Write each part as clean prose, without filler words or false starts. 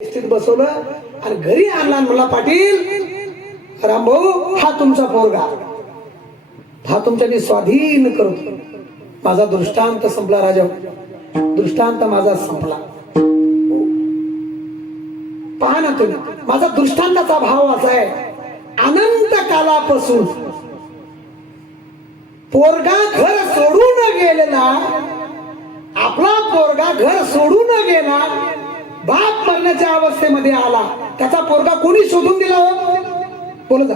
स्थित बसवलं आणि घरी आणला. मला पाटील रामभाऊ हा तुमचा पोरगा, हा तुमच्या स्वाधीन करतो. माझा दृष्टांत संपला राजा, दृष्टांत माझा संपला. पहा ना तुम्ही, माझा दृष्टांताचा भाव असा आहे, अनंत कालापासून पोरगा घर सोडून गेलेला, आपला पोरगा घर सोडून गेला, बाप मरण्याच्या अवस्थेमध्ये आला, त्याचा पोरगा कोणी शोधून दिला हो? बोल जा.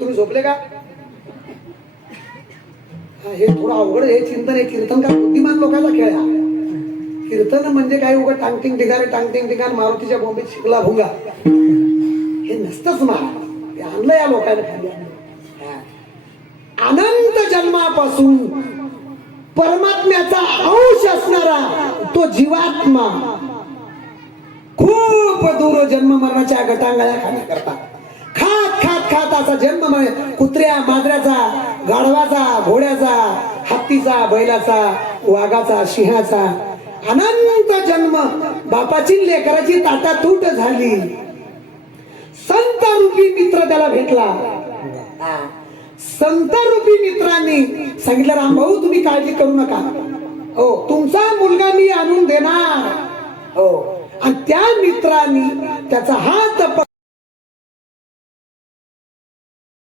तुम्ही झोपले का? हे थोडं अवघड हे चिंतन आहे. कीर्तन का बुद्धिमान लोकांचा खेळ हा. कीर्तन म्हणजे काय उगा टांगटिंग ठिकाणी टांगटिंग ठिकाण मारुतीच्या बोंबीत शिकला भुंगा हे नसतंच. मला आणलं या लोकांना खाली. अनंत जन्मापासून परमात्म्याचा अंश असणारा तो जीवात्मा खूप दूर जन्म मरणाच्या गटांगळ्या खाण्याकरता खात खात खात असा जन्म, कुत्र्या मांजऱ्याचा, गाढवाचा, घोड्याचा, हत्तीचा, बैलाचा, वाघाचा, सिंहाचा अनंत जन्म बापाची लेकराची ताटातूट झाली. संत रूपी मित्र त्याला भेटला. संत रूपी मित्रांनी सांगितलं, रामभाऊ तुम्ही काळजी करू नका, हो तुमचा मुलगा मी आणून देणार. हो, आणि त्या मित्रांनी त्याचा हात